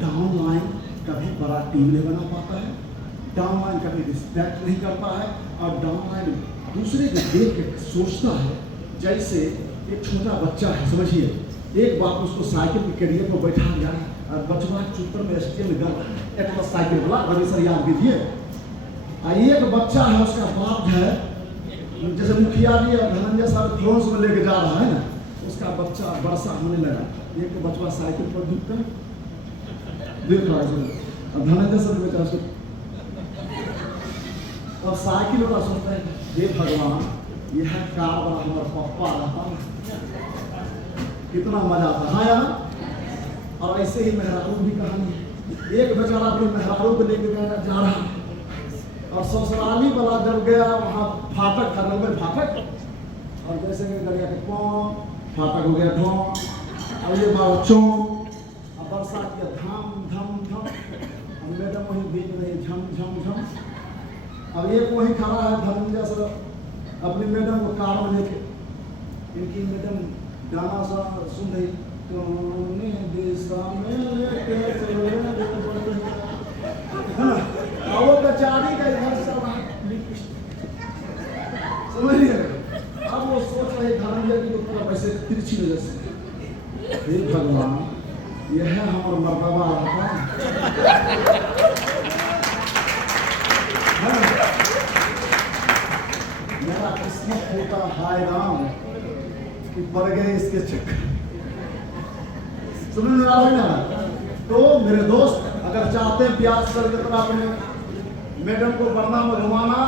डाउनलाइन कभी बड़ा टीम नहीं बना पाता है, डाउनलाइन कभी रिस्पेक्ट नहीं करता है, और डाउनलाइन दूसरे को देख के सोचता है जैसे एक छोटा बच्चा है। समझिए, एक बाप उसको साइकिल के कैरियर पर बैठा दिया और बचवा चुपर में स्टील में गल एक साइकिल वाला रवि सर याद कीजिए। एक बच्चा है, उसका बाप है, जैसे मुखिया जी और धनंजय साहब फ्लोन्स में लेके जा रहा है ना, उसका बच्चा वर्षा होने लगा, एक बचवा साइकिल पर देख रहा है और धनंजय सर बेटा उसको, और साइकिल वाला सोचता है हे भगवान यह कार वाला हमारा पप्पा रहता, कितना मजा आता। हाँ यार, और ऐसे ही मेहरारू भी कहानी है। एक बेचारा अपने मेहरारू को लेके जा रहा है और ससुराली वाला जब गया वहाँ फाटक था, रेलवे फाटक, और जैसे कि गलिया के पौं फाटक हो गया ढों, अब ये बाबा चों, अब बरसात किया धाम धम धम, अब मैडम वहीं भीग रही झम झम झम। अब एक वहीं खड़ा है धनंजय सर अपनी मैडम को कार में लेके, इनकी मैडम गाना सा सुन रही, कौन दिशा में लेके चले वो बेचारी का इधर से समझ रही है। अब वो सोच रहे धनंजय की पूरा वैसे तिरछी नजर से, हे भगवान यह हमारा मर्तबा मेरा किस्मत होता हाय राम कि पड़ गए इसके चक्कर। समझ में आ रहा है ना? तो मेरे दोस्त अगर चाहते हैं प्याज सर की तरह अपने मैडम को बरना में घुमाना,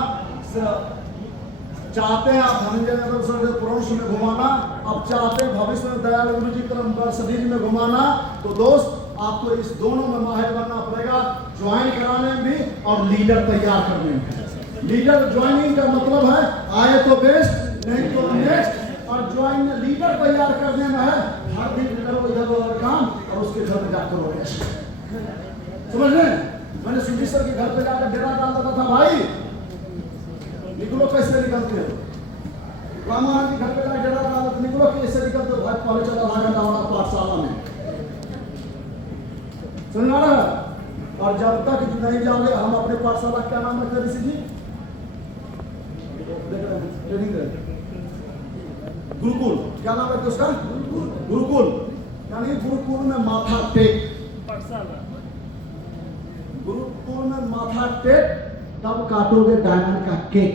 चाहते हैं आप धनंजय सर के पुरुष में घुमाना, अब चाहते हैं भविष्य में दयाल गुरु जी तरफ सदीज में घुमाना, तो दोस्त आपको इस दोनों में माहिर बनना पड़ेगा, ज्वाइन कराने में भी और लीडर तैयार करने में। लीडर ज्वाइनिंग का मतलब है आए तो बेस्ट नहीं तो नेक्स्ट, और ज्वाइन लीडर तैयार करने में है हर दिन करो इधर उधर काम और उसके घर में जाकर हो रेस्ट। समझ लें, मैंने सुधीर सर के घर पे जाकर डेरा डाल देता था, भाई निकलो कैसे निकलते हो, रामा के घर पे जाकर डेरा डाल देते, निकलो कैसे निकलते हो, भाई पहले चला आधा घंटा हमारा पाठशाला में। समझ आ रहा है? और जब तक नहीं जाओगे, हम अपने पाठशाला क्या नाम रखते हैं ऋषि जी? ट्रेनिंग गुरुकुल, क्या नाम रखते उसका? गुरुकुल, यानी गुरुकुल में माथा टेक, गुरुकुल में माथा टेक, तब काटोगे डायमंड का केक,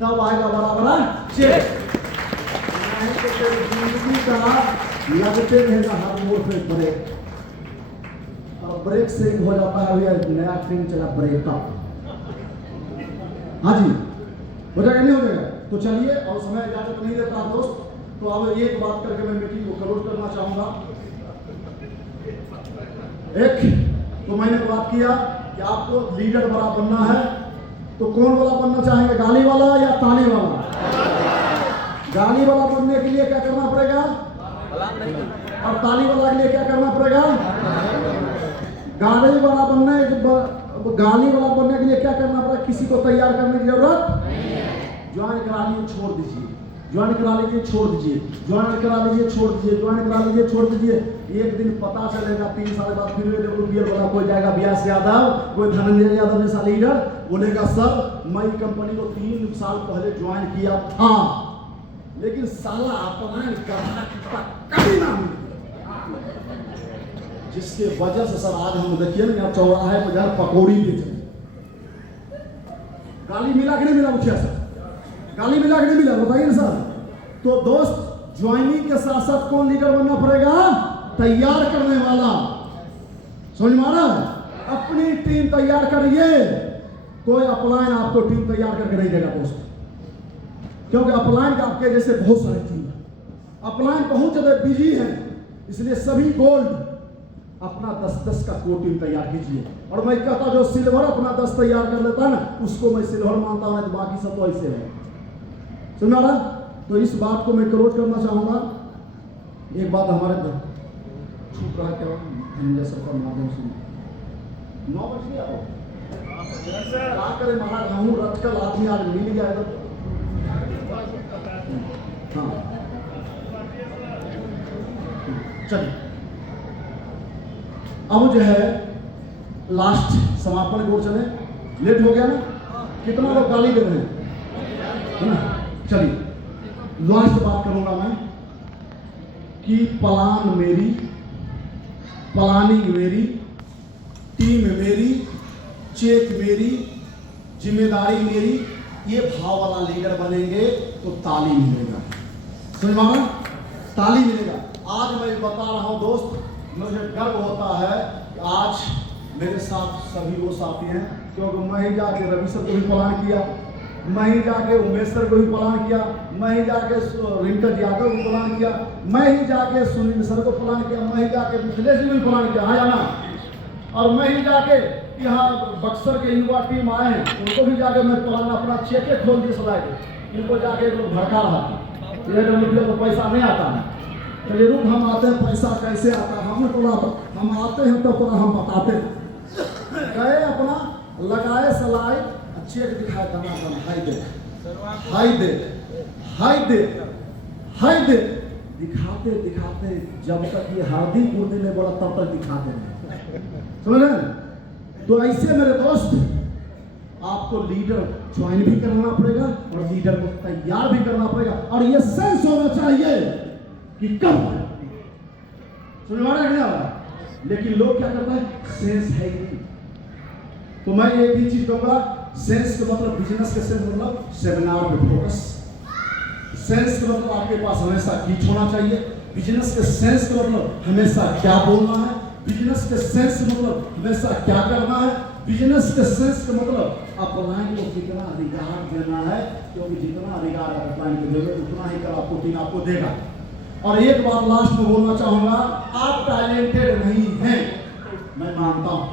तब आएगा बड़ा बड़ा चेक। नहीं तो तेरी जिंदगी का लगते रहेगा हर मोड़ पे ब्रेक, और ब्रेक से हो जाता है अभी नया ट्रेन चला ब्रेकअप। हाँ जी, हो जाएगा नहीं हो जाएगा? तो चलिए, और समय इजाजत नहीं देता दोस्त, तो अब एक बात करके मैं मीटिंग को क्लोज करना चाहूंगा। एक तो मैंने बात किया कि आपको लीडर बड़ा बनना है, तो कौन वाला बनना चाहेंगे, गाली वाला या ताली वाला? गाली वाला बनने के लिए क्या करना पड़ेगा, और ताली वाला के लिए क्या करना पड़ेगा? गाली वाला बनने के लिए क्या करना पड़ेगा? किसी को तैयार करने की जरूरत, ज्वाइन करानी छोड़ दीजिए। ज्वाइन करा लीजिए, छोड़ दीजिए, ज्वाइन करा लीजिए, छोड़ दीजिए, ज्वाइन करा लीजिए, छोड़ दीजिए। एक दिन पता चलेगा 3 साल बाद फिर WPL वाला कोई जाएगा, व्यास यादव, कोई धनंजय यादव जैसा लीडर बोलेगा सर मैं कंपनी को 3 साल पहले ज्वाइन किया था, लेकिन साला अपलायन करना कभी ना मिले, जिसके वजह से सर आज हम देखिए ना चौराहे पर घर पकौड़ी बेच रहे। गाली मिला कि नहीं मिला मुखिया सर? गाली मिला कि नहीं मिला बताइए ना सर। तो दोस्त ज्वाइनिंग के साथ साथ कौन लीडर बनना पड़ेगा? तैयार करने वाला। समझ में आ रहा है? अपनी टीम तैयार करिए। कोई अपलायन आपको टीम तैयार करके नहीं देगा दोस्त, क्योंकि अपलायन का आपके जैसे बहुत सारे टीम है, अपलायन बहुत ज्यादा बिजी है, इसलिए सभी गोल्ड अपना 10-10 का कोटिंग तैयार कीजिए। और मैं कहता जो सिल्वर अपना 10 तैयार कर लेता है ना, उसको मैं सिल्वर मानता हूं, तो बाकी सब तो ऐसे है। समझ में आ रहा? तो इस बात को मैं क्लोज करना चाहूंगा। एक बात हमारे छूट रहा क्या धनंजय सर का माध्यम से 9 बज गया हो क्या करे महाराज, हूँ रटकल आदमी आज मिल गया तो हाँ चलिए अब जो है लास्ट समापन की ओर चले। लेट हो गया ना, कितना लोग गाली दे रहे हैं ना? चलिए लास्ट बात करूंगा मैं कि प्लान मेरी, प्लानिंग मेरी, टीम मेरी, चेक मेरी, जिम्मेदारी मेरी, ये भाव वाला लीडर बनेंगे तो ताली मिलेगा। समझ में आ रहा? ताली मिलेगा। आज मैं बता रहा हूं दोस्त, मुझे गर्व होता है कि आज मेरे साथ सभी वो साथी हैं, क्योंकि मैं ही जाके रवि सर को भी प्लान किया, मैं ही जाके उमेश सर को भी प्लान किया, मैं ही जाके रिंकल यादव को प्लान किया, मैं ही जाके सुनील सर को प्लान किया, मैं ही जाके मिथिलेश जी को भी प्लान किया, हाँ जाना, और मैं ही जाके यहाँ बक्सर के युवा टीम आए हैं, उनको भी जाके मैं प्लान अपना चेके खोल दिए सदा के, इनको जाके भड़का रहा था, WPL को पैसा नहीं आता है। चलिए रूप हम आते हैं, पैसा कैसे आता है हमने बोला, हम आते हैं तो पूरा हम बताते हैं। गए अपना लगाए सलाई, चेक दिखाए दना हाई दे, हाई दे, हाई दे, हाई दे, दिखाते दिखाते जब तक ये हार्दिक पूर्ति में बोला तब तक दिखाते हैं। समझ रहे हैं? तो ऐसे मेरे दोस्त आपको लीडर ज्वाइन भी करना पड़ेगा और लीडर को तैयार भी करना पड़ेगा, और ये सेंस होना चाहिए कि कब सुनवाना क्या होगा। लेकिन लोग क्या करता है, सेंस है ही नहीं। तो मैं एक ही चीज कहूंगा, सेंस का मतलब बिजनेस के सेंस मतलब सेमिनार पे फोकस, सेंस का मतलब आपके पास हमेशा कीट होना चाहिए, बिजनेस के सेंस का मतलब हमेशा क्या बोलना है, बिजनेस के सेंस का मतलब हमेशा क्या करना है, बिजनेस के सेंस का मतलब अपलायन को कितना अधिकार देना है, क्योंकि जितना अधिकार आप अपलायन को देंगे उतना ही कर आपको टीम आपको देगा। और एक बात लास्ट में बोलना चाहूंगा, आप टैलेंटेड नहीं हैं, मैं मानता हूं,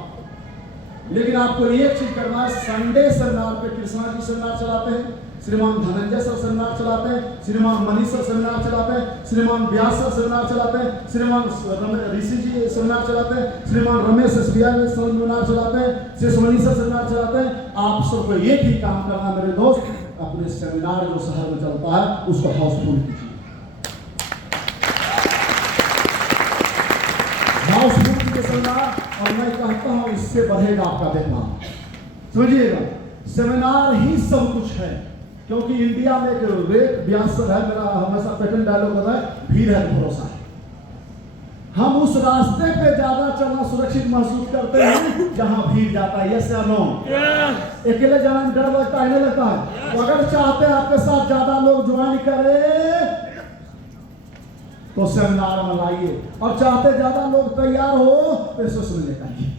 लेकिन आपको एक चीज करना है, संडे सेमिनार पे कृष्णा जी सेमिनार चलाते हैं, श्रीमान धनंजय सर सेमिनार चलाते हैं, श्रीमान मनीष सर सेमिनार चलाते हैं, श्रीमान व्यास सर सेमिनार चलाते हैं, श्रीमान ऋषि जी सेमिनार चलाते हैं, श्रीमान रमेश SBI सेमिनार चलाते हैं, शेषमणि सर सेमिनार चलाते हैं। आप सबको एक ही काम करना है मेरे दोस्त, अपने सेमिनार जो शहर में चलता है उसको हाउसफुल कीजिए, हाउसफुल के सेमिनार। और मैं कहता हूं इससे बढ़ेगा आपका देखना, समझिएगा, सेमिनार ही सब कुछ है। क्योंकि इंडिया में एक रेट व्यासर है, मेरा हमेशा पैटर्न डायलॉग होता है, भीड़ है भरोसा है। हम उस रास्ते पे ज्यादा चलना सुरक्षित महसूस करते हैं जहां भीड़ जाता है। यस या नो? अकेले जाने में डर लगता है, नहीं लगता है? तो अगर चाहते हैं आपके साथ ज्यादा लोग ज्वाइन करें तो सेमिनार में लाइए, और चाहते ज्यादा लोग तैयार हो तो सोशल लेकर आइए।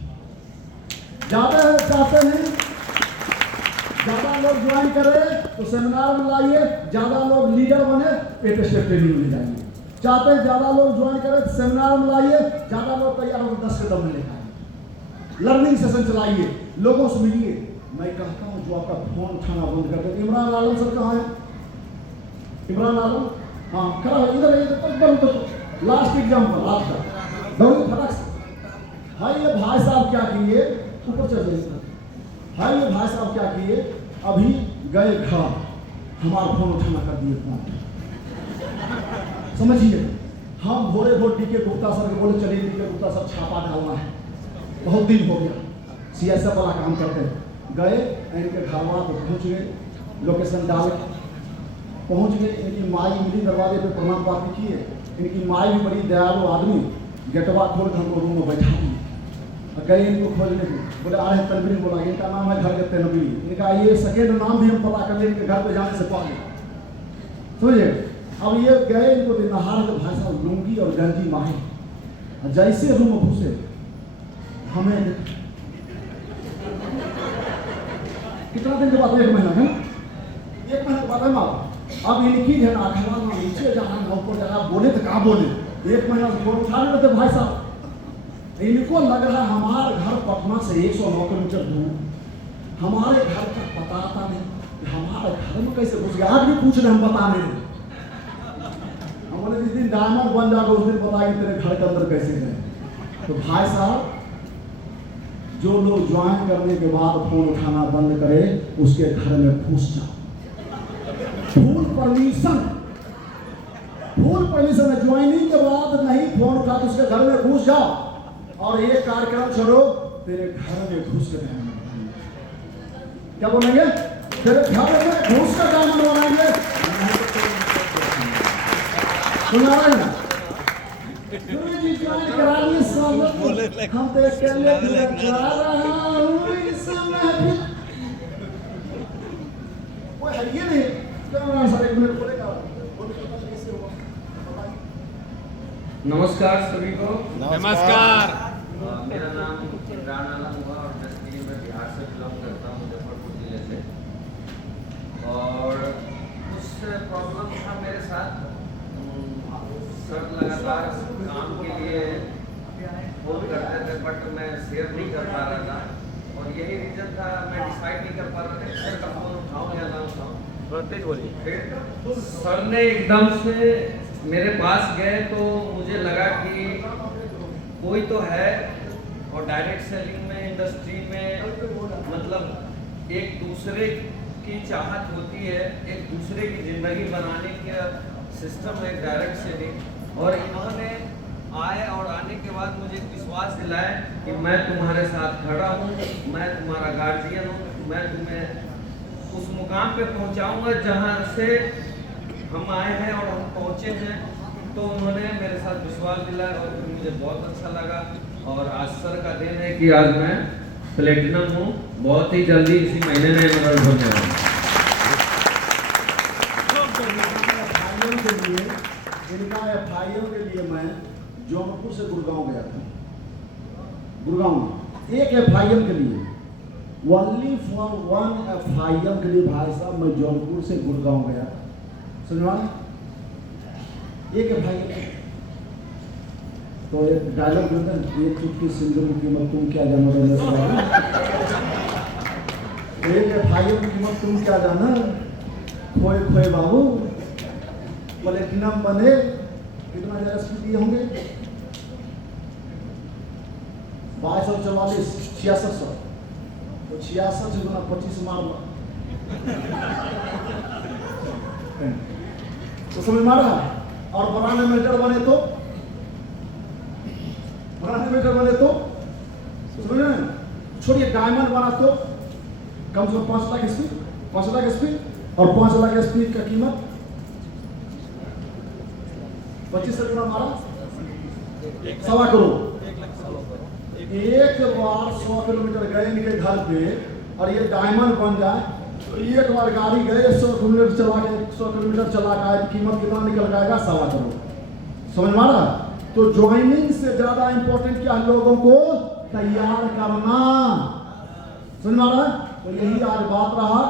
ज्यादा चाहते हैं ज्यादा लोग ज्वाइन करें तो सेमिनार में लाइए, ज्यादा लोग लीडर बने एक स्टेप ट्रेनिंग में जाइए। चाहते हैं ज्यादा लोग ज्वाइन करें तो सेमिनार में लाइए, ज्यादा लोग तैयार हो 10 कदम में लेकर आइए। लर्निंग सेशन चलाइए, लोगों से मिलिए। मैं कहता हूं जो आपका फोन उठाना बंद कर दे। इमरान आलम सर कहाँ है? इमरान आलम, हाँ खड़ा है इधर, लास्ट एग्जाम्पल आपका दौड़ी फटाक से। हाँ ये भाई साहब क्या किए, ऊपर चल जाइए। हाँ ये भाई साहब क्या किए, अभी गए घर, हमारा फोन उठाना कर दिए फोन, समझिए, हम भोरे भोर डी के गुप्ता सर के बोले चलिए डी के गुप्ता सर छापा डालना है, बहुत दिन हो गया, CSF वाला काम करते हैं। गए, इनके घर वहाँ पर पहुँच गए, लोकेशन डाल पहुँच गए। इनकी माई मिली, दरवाजे पे प्रमाण पत्र किए। इनकी माई भी बड़ी दयालु आदमी, गेटवा खोल के हमको रूम में बैठा दी। गए इनको खोजने के, बोले आ रहे तनवीर, बोला इनका नाम है घर के तनवीर। इनका ये सेकेंड नाम भी हम पता कर लिए इनके घर पे जाने से पहले, समझिए। अब ये गए, इनको नहार के भाई साहब लुंगी और गंजी माहे, जैसे रूम में घुसे हमें कितना दिन के बाद, 1 महीना है, 1 महीने के बाद है माँ। अब इनकी है ना खड़ा ना नीचे जहाँ ना ऊपर जहाँ बोले तो कहाँ बोले, 1 महीना से फोन उठा लेते भाई साहब। इनको लग रहा है हमारे घर पटना से 109 किलोमीटर दूर, हमारे घर का पता आता नहीं, हमारे घर में कैसे घुस गया। आज भी पूछ रहे हम बता नहीं रहे। हम बोले जिस दिन डायमंड बन जाएगा उस दिन बताएंगे तेरे घर के अंदर कैसे गए। तो भाई साहब, जो लोग ज्वाइन करने के बाद फोन उठाना बंद करे उसके घर में घुस जाओ, फुल परमिशन है। ज्वाइनिंग के बाद नहीं फोन उठा तो उसके घर में घुस जाओ और ये कार्यक्रम छोड़ो, तेरे घर में घुस के क्या बोलेंगे, तेरे घर में घुस कर डायमंड बनाएंगे। सुना रहे ना, जी ज्वाइन करा लिए सब, हम तो अकेले करा रहा हूँ इस समय। कोई है ये नहीं, सर 1 मिनट बोलेगा। नमस्कार सभी को। नमस्कार। मेरा नाम इमरान आलम हुआ और बेसिकली मैं बिहार से बिलोंग करता हूँ, मुजफ्फरपुर जिले से। और कुछ प्रॉब्लम था मेरे साथ, सर लगातार काम के लिए फोन करते थे बट मैं शेयर नहीं कर पा रहा था, और यही रीज़न था, मैं डिसाइड नहीं कर पा रहा था कि सर का फोन उठाऊँ या ना उठाऊँ। फिर सर ने एकदम से मेरे पास गए तो मुझे लगा कि कोई तो है, और डायरेक्ट सेलिंग में, इंडस्ट्री में मतलब एक दूसरे की चाहत होती है, एक दूसरे की ज़िंदगी बनाने का सिस्टम है डायरेक्ट सेलिंग। और इन्होंने आए और आने के बाद मुझे विश्वास दिलाया कि मैं तुम्हारे साथ खड़ा हूँ, मैं तुम्हारा गार्जियन हूँ, मैं तुम्हें उस मुकाम पे पहुँचाऊँगा जहाँ से हम आए हैं और हम पहुँचे हैं। तो उन्होंने मेरे साथ विश्वास दिलाया और मुझे बहुत अच्छा लगा। और आज सर का दिन है कि आज मैं प्लेटिनम हूँ, बहुत ही जल्दी इसी महीने में एमरल्ड होने वाला हूँ। इनका FIM के लिए मैं जौनपुर से गुड़गांव गया था। गुड़गांव में एक FIM के लिए, ओनली फॉर 1 FIM के लिए भाई साहब मैं जौनपुर से गुड़गांव गया था। समझा, एक FIM। तो एक डायलॉग जो था, एक चुटकी सिंदूर की कीमत तुम क्या जानो, एक FIM की कीमत तुम क्या जाना, खोए खोए बाबू प्लेटिनम बने, कितना दिए होंगे 2244, 6600, तो 66 गुना 25 मार लो, तो समझ मारा। और बनाने मीटर बने तो, समझ रहे हैं, छोड़िए डायमंड बना तो कम से कम 5 लाख स्पीड, 5 लाख स्पीड और 5 लाख स्पीड का कीमत 25 से गुना मारा 1.25 करोड़। एक बार 100 किलोमीटर गए इनके घर पे और ये डायमंड बन जाए, तो एक बार गाड़ी गए 100 किलोमीटर चला के, 100 किलोमीटर चला के आए, कीमत कितना निकल जाएगा, 1.25 करोड़। समझ मारा। तो ज्वाइनिंग से ज्यादा इंपॉर्टेंट क्या है, लोगों को तैयार करना। समझ मारा। तो यही आज बात रहा,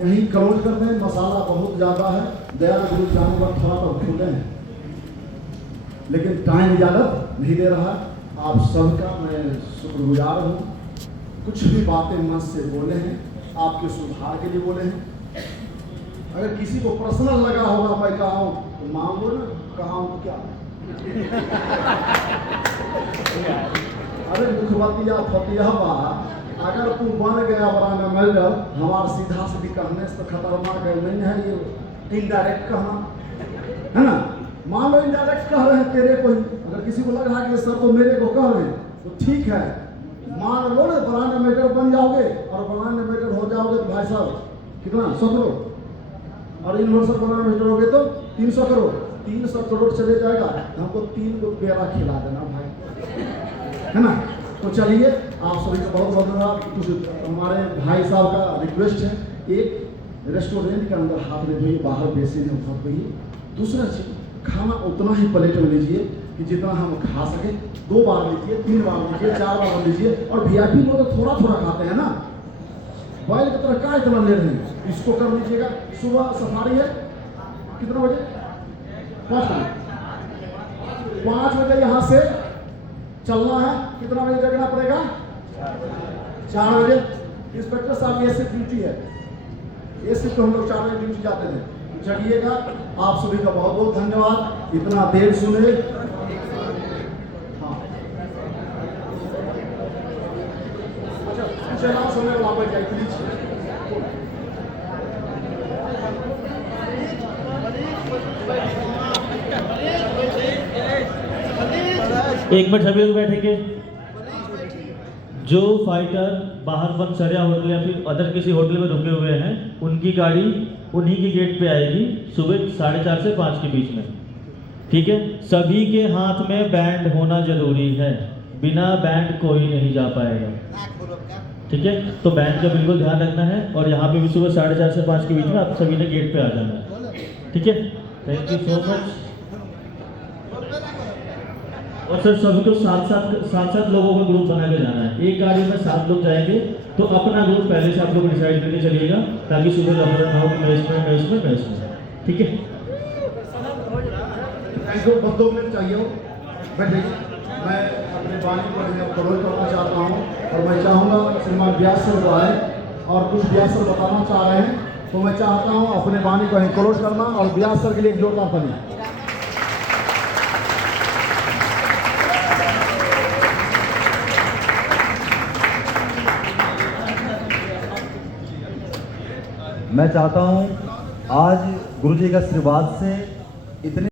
यही क्लोज करते हैं। मसाला बहुत ज्यादा है, दया गुरु जाने पर थोड़ा तो खुले हैं, लेकिन टाइम इजाजत नहीं दे रहा। आप सबका मैं शुक्रगुजार हूँ। कुछ भी बातें मन से बोले हैं, आपके सुधार के लिए बोले हैं। अगर किसी को पर्सनल लगा होगा, मैं कहा हूँ तो मांगो ना, कहा हूँ क्या अरे मुखबतिया फतिया बा, अगर तू बन गया बराना मेडल, हमारा सीधा सीधी कहने से तो खतरनाक है नहीं है, ये इनडायरेक्ट कहना है ना। मान लो इनडायरेक्ट कह रहे हैं तेरे को ही, अगर किसी को लग रहा है कि सर तो मेरे को कह रहे हैं तो ठीक है, मान लो ना ब्रांड एम्बेसडर बन जाओगे और ब्रांड एम्बेसडर हो जाओगे तो भाई साहब कितना 100 करोड़, और यूनिवर्सल ब्रांड एम्बेसडर हो गए तो 300 करोड़, 300 करोड़ चले जाएगा, हमको 3 को पेड़ा खिला देना भाई, है ना। तो चलिए आप सभी का बहुत बहुत धन्यवाद। कुछ हमारे भाई साहब का रिक्वेस्ट है, एक रेस्टोरेंट के अंदर हाथ में धोइए, बाहर बेसिन में हाथ धोइए। दूसरा चीज, खाना उतना ही प्लेट में लीजिए कि जितना हम खा सके, 2 बार लीजिए, 3 बार लीजिए, 4 बार लीजिए। और वीआईपी लोग तो थोड़ा थोड़ा खाते हैं ना, बैल की तरह क्या इतना ले रहे हैं, इसको कर लीजिएगा। सुबह सफारी है कितना बजे, 5 बजे यहाँ से चलना है, कितना बजे जगना पड़ेगा, 4 बजे। इंस्पेक्टर साहब ये सिर्फ ड्यूटी है, ये सिर्फ हम लोग 4 बजे ड्यूटी जाते थे। चलिएगा, आप सभी का बहुत बहुत धन्यवाद, इतना देर सुने। हाँ चला सुने वापस जाए प्लीज। एक मिनट सभी लोग बैठेंगे। जो फाइटर बाहर बनसरिया होटल या फिर अदर किसी होटल में रुके हुए हैं, उनकी गाड़ी उन्हीं की गेट पे आएगी सुबह 4:30 से 5 के बीच में, ठीक है। सभी के हाथ में बैंड होना जरूरी है, बिना बैंड कोई नहीं जा पाएगा, ठीक है। तो बैंड का बिल्कुल ध्यान रखना है, और यहाँ पे भी सुबह 4:30 से 5 के बीच में आप सभी ने गेट पे आ जाना है, ठीक है। Thank you so much. और सर सभी को सात लोगों का ग्रुप बना के जाना है। एक गाड़ी में 7 लोग जाएंगे, तो अपना ग्रुप पहले से आप लोग डिसाइड करके चलिएगा, ताकि सुबह लफड़ा ना हो कि मैं इसमें, ठीक है। बस 2 मिनट चाहिए हो, बैठिए। मैं अपने वाणी को क्लोज करना चाहता हूँ, और मैं चाहूँगा श्रीमान व्यास सर जो आए और कुछ व्यास सर बताना चाह रहे हैं, तो मैं चाहता हूँ अपने वाणी को क्लोज करना, और व्यास सर के लिए एक जोरदार ताली। मैं चाहता हूँ आज गुरुजी के आशीर्वाद से इतने